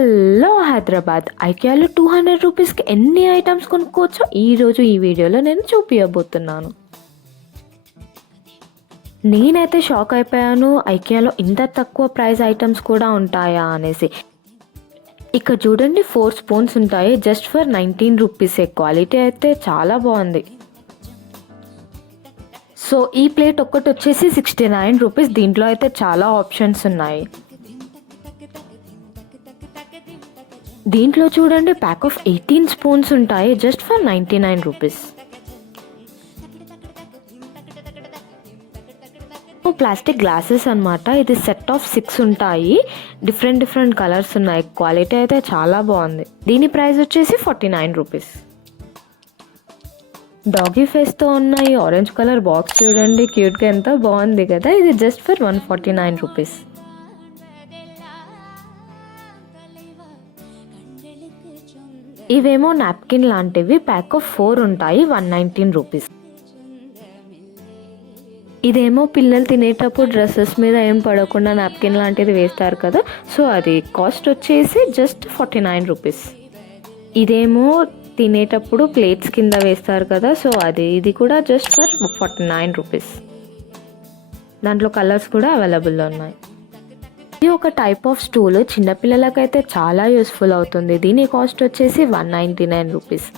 Hello Hyderabad ఐకియాలో 200 రూపీస్కి ఎన్ని items కొనుక్కోవచ్చో ఈరోజు ఈ వీడియోలో నేను చూపించబోతున్నాను. నేనైతే షాక్ అయిపోయాను, ఐకియాలో ఇంత తక్కువ ప్రైస్ ఐటమ్స్ కూడా ఉంటాయా అనేసి. ఇక్కడ చూడండి 4 స్పూన్స్ ఉంటాయి, జస్ట్ ఫర్ 19 రూపీసే. క్వాలిటీ అయితే చాలా బాగుంది. సో ఈ ప్లేట్ ఒక్కటి వచ్చేసి 69 రూపీస్. దీంట్లో అయితే చాలా ఆప్షన్స్ ఉన్నాయి. దీంట్లో చూడండి ప్యాక్ ఆఫ్ 18 స్పూన్స్ ఉంటాయి, just for 99 rupees. Plastic glasses అనమాట. ఇది సెట్ ఆఫ్ 6 ఉంటాయి, డిఫరెంట్ కలర్స్ ఉన్నాయి. క్వాలిటీ అయితే చాలా బాగుంది. దీని ప్రైస్ వచ్చేసి 49 రూపీస్. డాగీ ఫేస్తో ఉన్న ఈ ఆరెంజ్ కలర్ బాక్స్ చూడండి, క్యూట్గా ఎంత బాగుంది కదా. ఇది జస్ట్ ఫర్ 149 రూపీస్. ఇవేమో నాప్కిన్ లాంటివి, ప్యాక్ ఆఫ్ 4 ఉంటాయి, 119 రూపీస్. ఇదేమో పిల్లలు తినేటప్పుడు డ్రెస్సెస్ మీద ఏం పడకుండా నాప్కిన్ లాంటిది వేస్తారు కదా, సో అది కాస్ట్ వచ్చేసి జస్ట్ 49 రూపీస్. ఇదేమో తినేటప్పుడు ప్లేట్స్ కింద వేస్తారు కదా, సో ఇది కూడా జస్ట్ ఫర్ 49 రూపీస్. దాంట్లో కలర్స్ కూడా అవైలబుల్లో ఉన్నాయి. ఇది ఒక టైప్ ఆఫ్ స్టూల్, చిన్నపిల్లలకైతే చాలా యూస్ఫుల్ అవుతుంది. దీని కాస్ట్ వచ్చేసి 199 రూపీస్.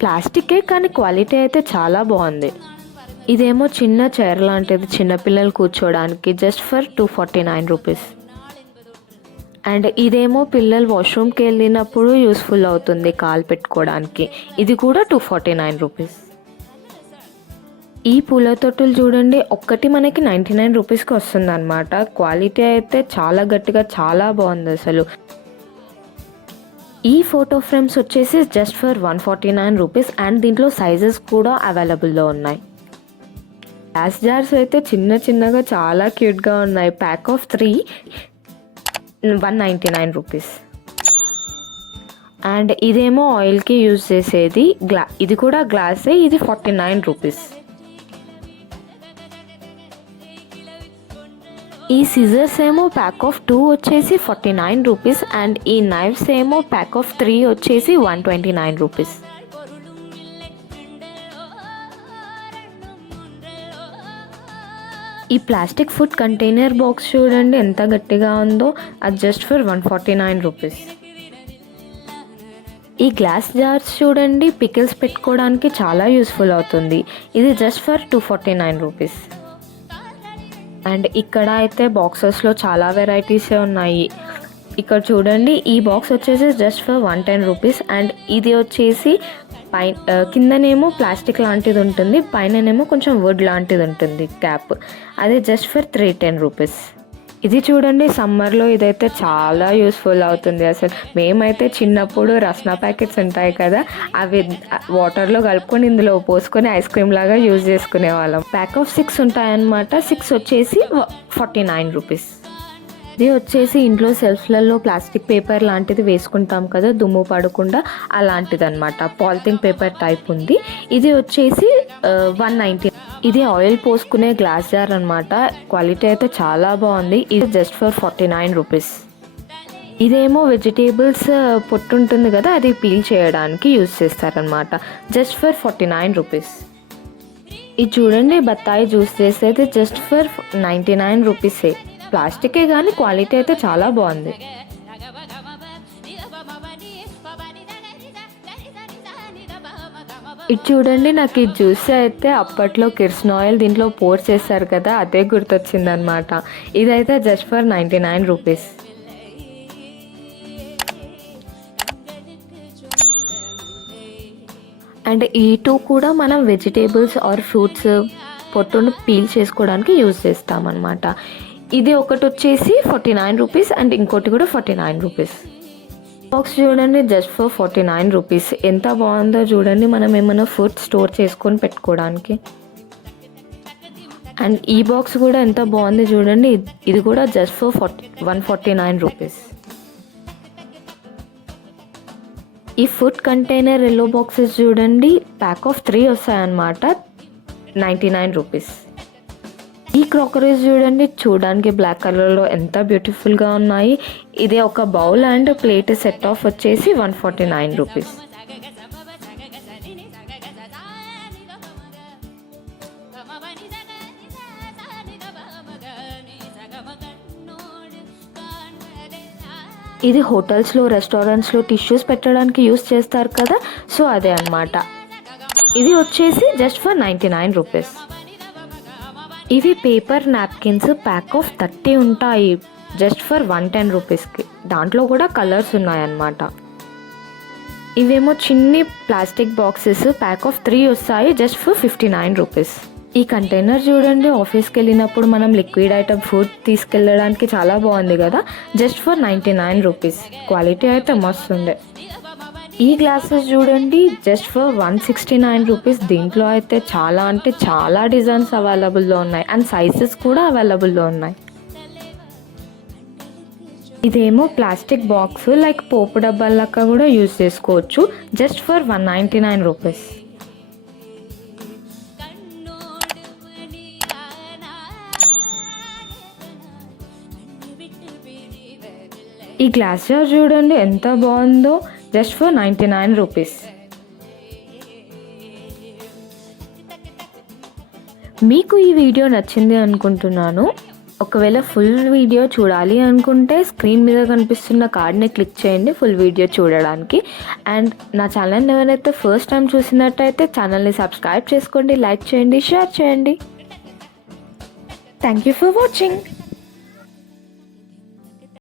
ప్లాస్టికే కానీ క్వాలిటీ అయితే చాలా బాగుంది. ఇదేమో చిన్న చైర్ లాంటిది, చిన్నపిల్లలు కూర్చోడానికి, జస్ట్ ఫర్ 249 రూపీస్. అండ్ ఇదేమో పిల్లలు వాష్రూమ్కి వెళ్ళినప్పుడు యూస్ఫుల్ అవుతుంది కాలు పెట్టుకోవడానికి. ఇది కూడా 249 రూపీస్. ఈ పూల తొట్టులు చూడండి, ఒక్కటి మనకి 99 రూపీస్కి వస్తుంది అనమాట. క్వాలిటీ అయితే చాలా గట్టిగా చాలా బాగుంది అసలు. ఈ ఫోటో ఫ్రేమ్స్ వచ్చేసి జస్ట్ ఫర్ 149 రూపీస్. అండ్ దీంట్లో సైజెస్ కూడా అవైలబుల్లో ఉన్నాయి. గ్లాస్ జార్స్ అయితే చిన్నగా చాలా క్యూట్గా ఉన్నాయి. Pack of 3 199 rupees. అండ్ ఇదేమో ఆయిల్కి యూజ్ చేసేది ఇది కూడా గ్లాసే, ఇది 49 రూపీస్. ఈ సిజర్స్ ఏమో ప్యాక్ ఆఫ్ 2 వచ్చేసి 49 రూపీస్. అండ్ ఈ నైఫ్స్ ఏమో ప్యాక్ ఆఫ్ 3 వచ్చేసి 129 రూపీస్. ఈ ప్లాస్టిక్ ఫుడ్ కంటైనర్ బాక్స్ చూడండి ఎంత గట్టిగా ఉందో, అది జస్ట్ ఫర్ 149 రూపీస్. ఈ గ్లాస్ జార్స్ చూడండి, పికిల్స్ పెట్టుకోవడానికి చాలా యూస్ఫుల్ అవుతుంది. ఇది జస్ట్ ఫర్ 249 రూపీస్. అండ్ ఇక్కడ అయితే బాక్సెస్లో చాలా వెరైటీసే ఉన్నాయి. ఇక్కడ చూడండి, ఈ బాక్స్ వచ్చేసి జస్ట్ ఫర్ 110 రూపీస్. అండ్ ఇది వచ్చేసి కిందనేమో ప్లాస్టిక్ లాంటిది ఉంటుంది, పైననేమో కొంచెం వుడ్ లాంటిది ఉంటుంది క్యాప్. అది జస్ట్ ఫర్ 310 రూపీస్. ఇది చూడండి, సమ్మర్లో ఇదైతే చాలా యూస్ఫుల్ అవుతుంది అసలు. మేమైతే చిన్నప్పుడు రస్నా ప్యాకెట్స్ ఉంటాయి కదా, అవి వాటర్లో కలుపుకొని ఇందులో పోసుకొని ఐస్ క్రీమ్ లాగా యూజ్ చేసుకునే వాళ్ళం. ప్యాక్ ఆఫ్ 6 ఉంటాయన్నమాట. 6 వచ్చేసి 49 రూపీస్. ఇది వచ్చేసి ఇంట్లో సెల్ఫ్లలో ప్లాస్టిక్ పేపర్ లాంటిది వేసుకుంటాం కదా దుమ్ము పడకుండా, అలాంటిది అనమాట. పాలిథిన్ పేపర్ టైప్ ఉంది. ఇది వచ్చేసి 190. ఇది ఆయిల్ పోసుకునే గ్లాస్ జార్ అనమాట. క్వాలిటీ అయితే చాలా బాగుంది. ఇది జస్ట్ ఫర్ 49 రూపీస్. ఇదేమో వెజిటేబుల్స్ పొట్టు ఉంటుంది కదా, అది పీల్ చేయడానికి యూజ్ చేస్తారనమాట. Just for 49 rupees. ఇది చూడండి, బత్తాయి జ్యూస్ చేసేది జస్ట్ ఫర్ 99 రూపీసే. ప్లాస్టికే కానీ క్వాలిటీ అయితే చాలా బాగుంది. ఇది చూడండి, నాకు ఈ జ్యూస్ అయితే అప్పట్లో కిర్సన్ ఆయిల్ దీంట్లో పోర్ చేస్తారు కదా, అదే గుర్తొచ్చింది అనమాట. ఇదైతే జస్ట్ ఫర్ 99 రూపీస్. అండ్ ఈ 2 కూడా మనం వెజిటేబుల్స్ ఆర్ ఫ్రూట్స్ పొట్టును పీల్ చేసుకోవడానికి యూజ్ చేస్తామన్నమాట. ఇది ఒకటి వచ్చేసి 49 రూపీస్ అండ్ ఇంకోటి కూడా 49 రూపీస్. బాక్స్ చూడండి, జస్ట్ ఫర్ 49 రూపీస్. ఎంత బాగుందో చూడండి, మనం ఏమైనా ఫుడ్ స్టోర్ చేసుకొని పెట్టుకోవడానికి. అండ్ ఈ బాక్స్ కూడా ఎంత బాగుంది చూడండి, ఇది కూడా జస్ట్ ఫర్ 149 రూపీస్. ఈ ఫుడ్ కంటైనర్ ఎల్లో బాక్సెస్ చూడండి, ప్యాక్ ఆఫ్ 3 వస్తాయన్నమాట, 99 రూపీస్. ఈ క్రాకరీస్ చూడండి, చూడడానికి బ్లాక్ కలర్లో ఎంత బ్యూటిఫుల్గా ఉన్నాయి. ఇది ఒక bowl and plate set of వచ్చేసి 149 రూపీస్. ఇది హోటల్స్లో, రెస్టారెంట్స్లో టిష్యూస్ పెట్టడానికి యూస్ చేస్తారు కదా, సో అదే అన్నమాట. ఇది వచ్చేసి జస్ట్ ఫర్ 99 రూపీస్. ఇవి పేపర్ నాప్కిన్స్ ప్యాక్ ఆఫ్ 30 ఉంటాయి జస్ట్ ఫర్ 110 రూపీస్కి. దాంట్లో కూడా కలర్స్ ఉన్నాయన్నమాట. ఇవేమో చిన్ని ప్లాస్టిక్ బాక్సెస్ ప్యాక్ ఆఫ్ 3 వస్తాయి జస్ట్ ఫర్ 59 రూపీస్. ఈ కంటైనర్ చూడండి, ఆఫీస్కి వెళ్ళినప్పుడు మనం లిక్విడ్ ఐటమ్ ఫుడ్ తీసుకెళ్ళడానికి చాలా బాగుంది కదా, జస్ట్ ఫర్ 99 రూపీస్. క్వాలిటీ అయితే మస్తు ఉండే. ఈ గ్లాసెస్ చూడండి, జస్ట్ ఫర్ 169 రూపీస్. దీంట్లో అయితే చాలా అంటే చాలా డిజైన్స్ అవైలబుల్లో ఉన్నాయి అండ్ సైజెస్ కూడా అవైలబుల్లో ఉన్నాయి. ఇదేమో ప్లాస్టిక్ బాక్స్, లైక్ పోపు డబ్బాలక్క కూడా యూజ్ చేసుకోవచ్చు, జస్ట్ ఫర్ 199 రూపీస్. ఈ గ్లాస్ జార్ చూడండి ఎంత బాగుందో, జస్ట్ ఫర్ 99 రూపీస్. మీకు ఈ వీడియో నచ్చింది అనుకుంటున్నాను. ఒకవేళ ఫుల్ వీడియో చూడాలి అనుకుంటే స్క్రీన్ మీద కనిపిస్తున్న కార్డ్ని క్లిక్ చేయండి ఫుల్ వీడియో చూడడానికి. అండ్ నా ఛానల్ని ఎవరైతే ఫస్ట్ టైం చూసినట్టయితే ఛానల్ని సబ్స్క్రైబ్ చేసుకోండి, లైక్ చేయండి, షేర్ చేయండి. Thank you for watching.